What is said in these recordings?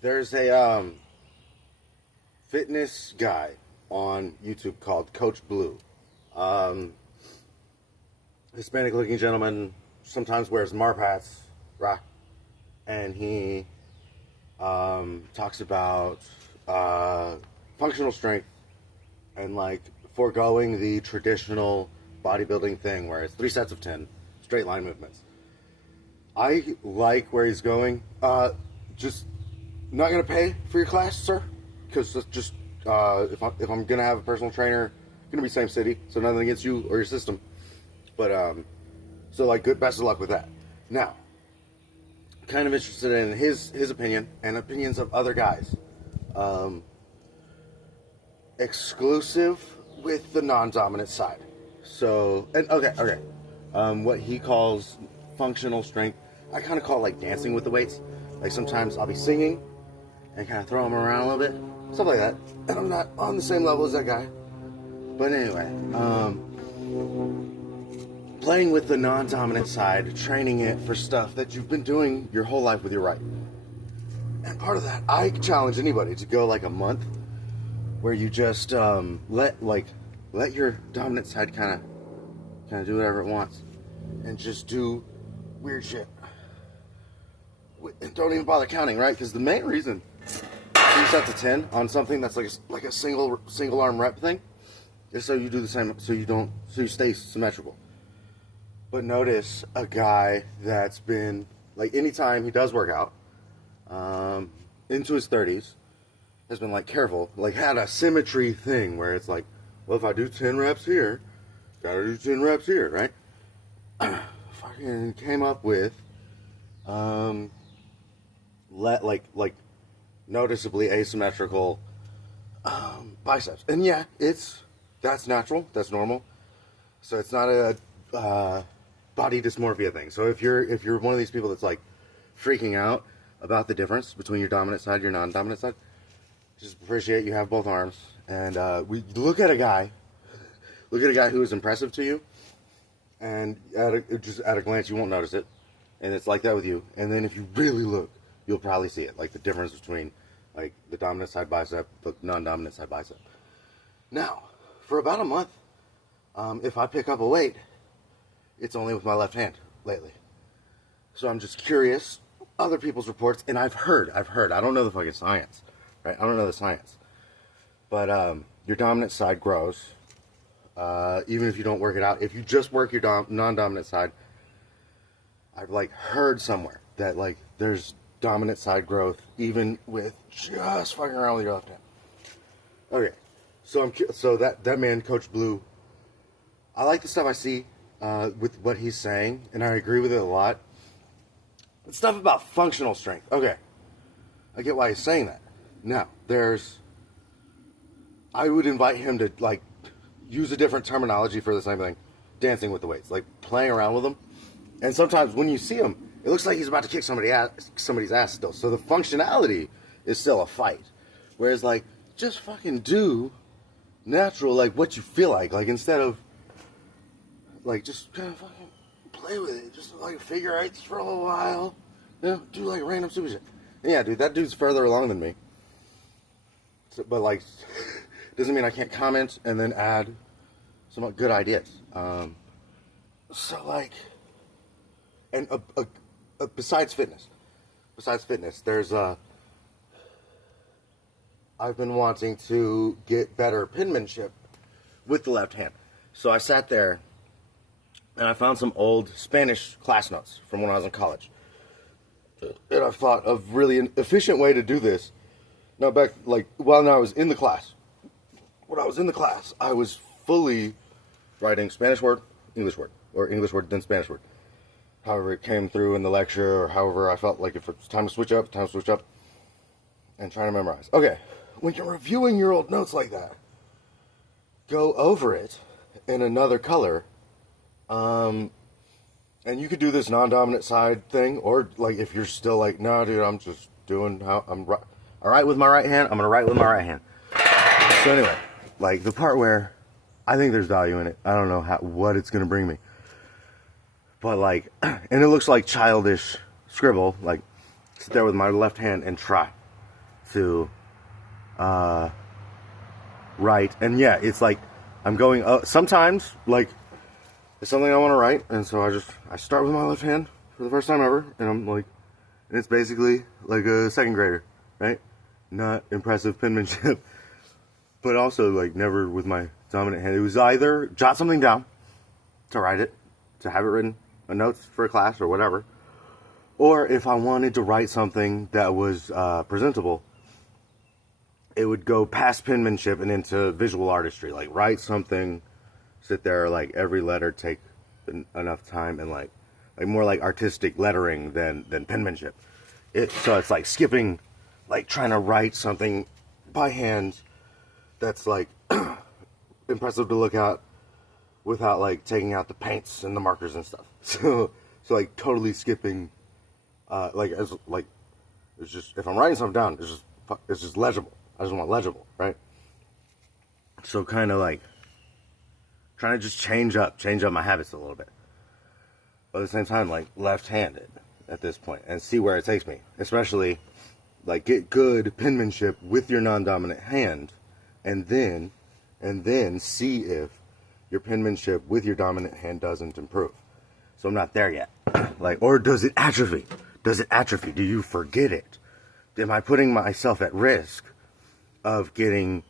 There's a fitness guy on YouTube called Coach Blue. Um, Hispanic looking gentleman, sometimes wears Marp hats, right? And he talks about functional strength and like foregoing the traditional bodybuilding thing where it's 3 sets of 10 straight line movements. I like where he's going. Just not gonna pay for your class, sir, because just if I'm gonna have a personal trainer, gonna be same city, so nothing against you or your system. But so like good, best of luck with that. Now, kind of interested in his opinion and opinions of other guys. Exclusive with the non-dominant side. So, and okay. What he calls functional strength, I kind of call it like dancing with the weights. Like sometimes I'll be singing and kind of throw them around a little bit, stuff like that. And I'm not on the same level as that guy. But anyway, playing with the non-dominant side, training it for stuff that you've been doing your whole life with your right. And part of that, I challenge anybody to go like a month where you just let your dominant side kind of do whatever it wants, and just do weird shit. And don't even bother counting, right? Because the main reason 3 sets of 10 on something that's like a single arm rep thing is so you do the same, so you stay symmetrical. But notice a guy that's been like anytime he does work out, into his 30s, has been like careful, like had a symmetry thing where it's like, well, if I do 10 reps here, gotta do 10 reps here, right? Fucking came up with like noticeably asymmetrical biceps. And yeah, that's natural, that's normal. So it's not a body dysmorphia thing. So if you're one of these people that's like freaking out about the difference between your dominant side and your non-dominant side, just appreciate you have both arms. And we look at a guy who is impressive to you, and just at a glance you won't notice it, and it's like that with you. And then if you really look, you'll probably see it, like the difference between like the dominant side bicep, the non-dominant side bicep. Now, for about a month, if I pick up a weight, it's only with my left hand lately. So I'm just curious, other people's reports, and I've heard, I don't know the fucking science, right? I don't know the science. But your dominant side grows, even if you don't work it out. If you just work your non-dominant side, I've like heard somewhere that like there's dominant side growth even with just fucking around with your left hand. Okay, so that man, Coach Blue, I like the stuff I see with what he's saying, and I agree with it a lot. It's stuff about functional strength. Okay, I get why he's saying that. Now, I would invite him to like use a different terminology for the same thing, dancing with the weights, like playing around with them. And sometimes when you see him, it looks like he's about to kick somebody's ass still. So the functionality is still a fight. Whereas like just fucking do natural, like what you feel like instead of like just kind of fucking play with it, just like figure eights for a little while, do like random stupid shit. And yeah, dude, that dude's further along than me. So, but like, doesn't mean I can't comment and then add some good ideas. So like, and besides fitness, there's I've been wanting to get better penmanship with the left hand. So I sat there and I found some old Spanish class notes from when I was in college. And I thought of really an efficient way to do this. Now back, like, when I was in the class, I was fully writing Spanish word, English word, or English word, then Spanish word. However it came through in the lecture, or however I felt like if it's time to switch up, and trying to memorize. Okay, when you're reviewing your old notes like that, go over it in another color, and you could do this non-dominant side thing, or like if you're still like, no, dude, I'm just doing how I'm right. I write with my right hand. I'm gonna write with my right hand. So anyway, like the part where I think there's value in it. I don't know what it's gonna bring me, but like, and it looks like childish scribble, like sit there with my left hand and try to write. And yeah, it's like I'm going sometimes like it's something I want to write, and so I start with my left hand for the first time ever, and I'm like, and it's basically like a second grader, right? Not impressive penmanship, but also like never with my dominant hand. It was either jot something down to write it, to have it written, a notes for a class or whatever, or if I wanted to write something that was presentable, it would go past penmanship and into visual artistry. Like write something, sit there, like every letter take enough time, and like more like artistic lettering than penmanship. So it's like skipping, like trying to write something by hand that's like impressive to look at without like taking out the paints and the markers and stuff. So like totally skipping, it's just, if I'm writing something down, it's just legible. I just want legible, right? So kind of like trying to just change up my habits a little bit. But at the same time, like left-handed at this point, and see where it takes me. Especially like get good penmanship with your non-dominant hand, and then see if your penmanship with your dominant hand doesn't improve. So I'm not there yet. Or does it atrophy? Does it atrophy? Do you forget it? Am I putting myself at risk of getting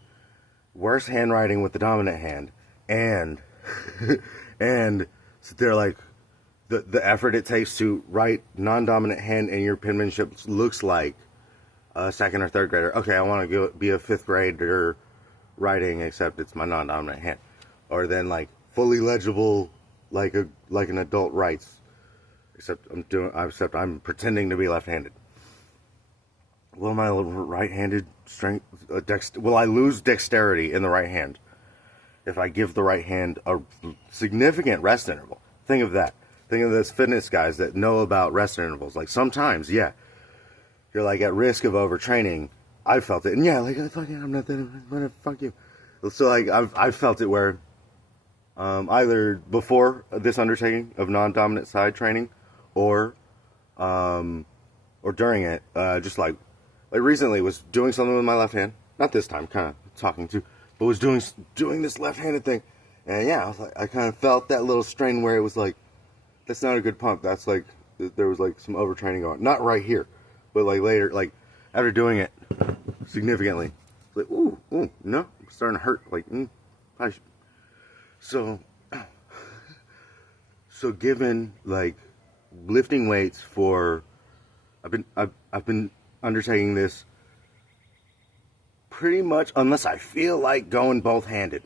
worse handwriting with the dominant hand, and so they're like the effort it takes to write non-dominant hand and your penmanship looks like a second or third grader. Okay, I want to be a fifth grader writing, except it's my non-dominant hand. Or then like fully legible like an adult writes, except I'm pretending to be left-handed. Will my right-handed strength, will I lose dexterity in the right hand if I give the right hand a significant rest interval? Think of that. Think of those fitness guys that know about rest intervals. Like sometimes, yeah, you're like at risk of overtraining. I felt it, and yeah, like I'm not that. I'm gonna fuck you. So like I've felt it where either before this undertaking of non-dominant side training, or during it, just like recently was doing something with my left hand. Not this time, kind of talking to, but was doing this left-handed thing, and yeah, I was like, I kind of felt that little strain where it was like, that's not a good pump. That's like there was like some overtraining going. Not right here, but like later, like after doing it significantly, like ooh, no, it's starting to hurt. Like I should. So given like lifting weights for, I've been undertaking this pretty much unless I feel like going both-handed,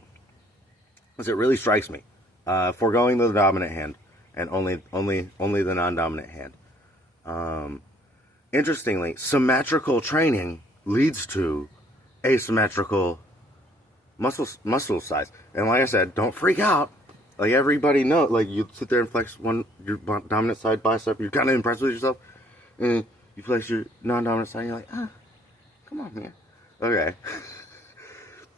because it really strikes me, foregoing the dominant hand and only the non-dominant hand. Interestingly, symmetrical training leads to asymmetrical muscle size. And like I said, don't freak out. Like everybody knows, like you sit there and flex your dominant side bicep, you're kind of impressed with yourself, and you flex your non-dominant side, and you're like, come on, man. Okay.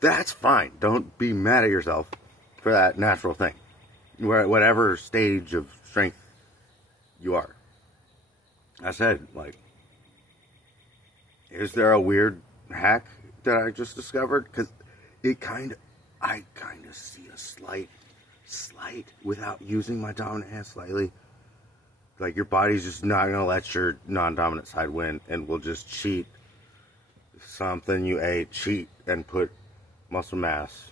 That's fine. Don't be mad at yourself for that natural thing. Whatever stage of strength you are. I said, like, is there a weird hack that I just discovered? Because I kind of see a slight, without using my dominant hand slightly. Like, your body's just not going to let your non-dominant side win, and will just cheat something you ate, cheat, and put muscle mass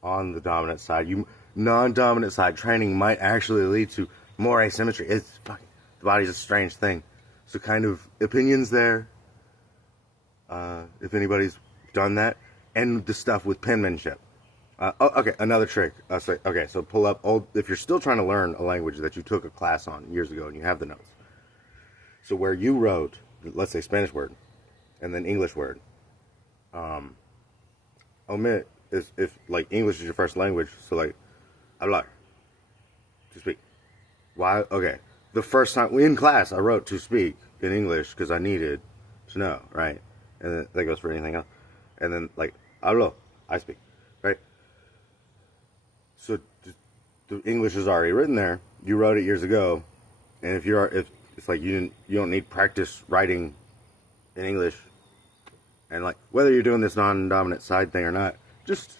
on the dominant side. Non-dominant side training might actually lead to more asymmetry. The body's a strange thing. So kind of opinions there, if anybody's done that. And the stuff with penmanship. Okay, another trick. So pull up if you're still trying to learn a language that you took a class on years ago and you have the notes. So where you wrote, let's say Spanish word, and then English word, omit if like English is your first language, so like hablar, to speak. Why? Okay, the first time in class I wrote to speak in English because I needed to know, right? And then that goes for anything else. And then like hablo, I speak, right? So the English is already written there. You wrote it years ago, and if it's like you don't need practice writing in English, and like whether you're doing this non-dominant side thing or not, just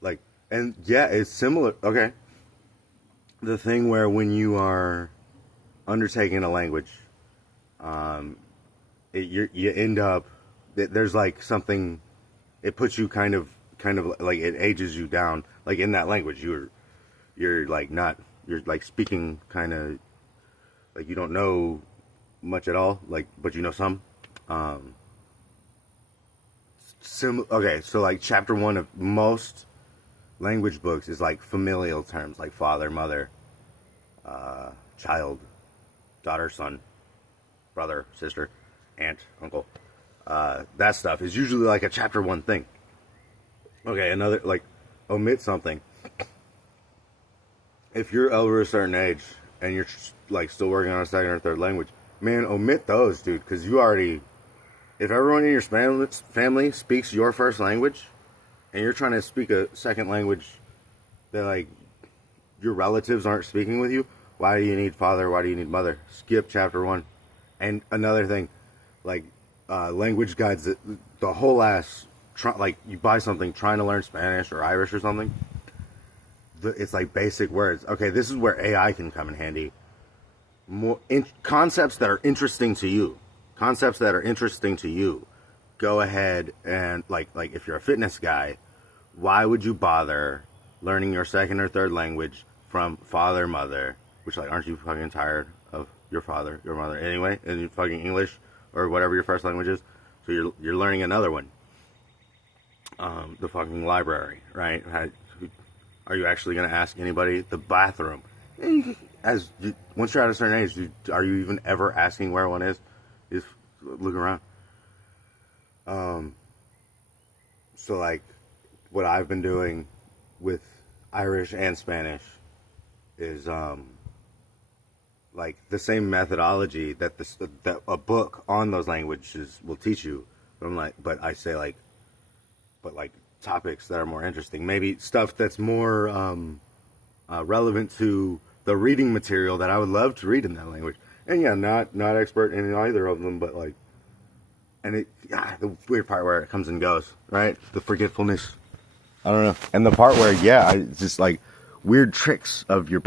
like, and yeah, it's similar. Okay, the thing where when you are undertaking a language, you end up there's like something, it puts you kind of like it ages you down, like in that language you're like not, you're like speaking kind of like you don't know much at all, like, but you know some. Okay, so like chapter 1 of most language books is like familial terms, like father, mother, child, daughter, son, brother, sister, aunt, uncle. That stuff is usually like a chapter 1 thing. Okay, another, like, omit something. If you're over a certain age and you're like still working on a second or third language, man, omit those, dude, because you already, if everyone in your family speaks your first language and you're trying to speak a second language that like your relatives aren't speaking with you, why do you need father? Why do you need mother? Skip chapter 1. And another thing, like language guides, the whole ass, like you buy something trying to learn Spanish or Irish or something, it's like basic words. Okay, this is where AI can come in handy. More concepts that are interesting to you. Concepts that are interesting to you. Go ahead and like if you're a fitness guy, why would you bother learning your second or third language from father, mother? Which, like, aren't you fucking tired of your father, your mother anyway, and fucking English or whatever your first language is? So you're learning another one. The fucking library, right? Are you actually going to ask anybody? The bathroom. Once you're at a certain age, are you even ever asking where one is? Just look around. So like, what I've been doing with Irish and Spanish is like the same methodology that that a book on those languages will teach you. But I say like topics that are more interesting, maybe stuff that's more relevant to the reading material that I would love to read in that language. And yeah, not expert in either of them, but like, and the weird part where it comes and goes, right? The forgetfulness. I don't know. And the part where, it's just like weird tricks of your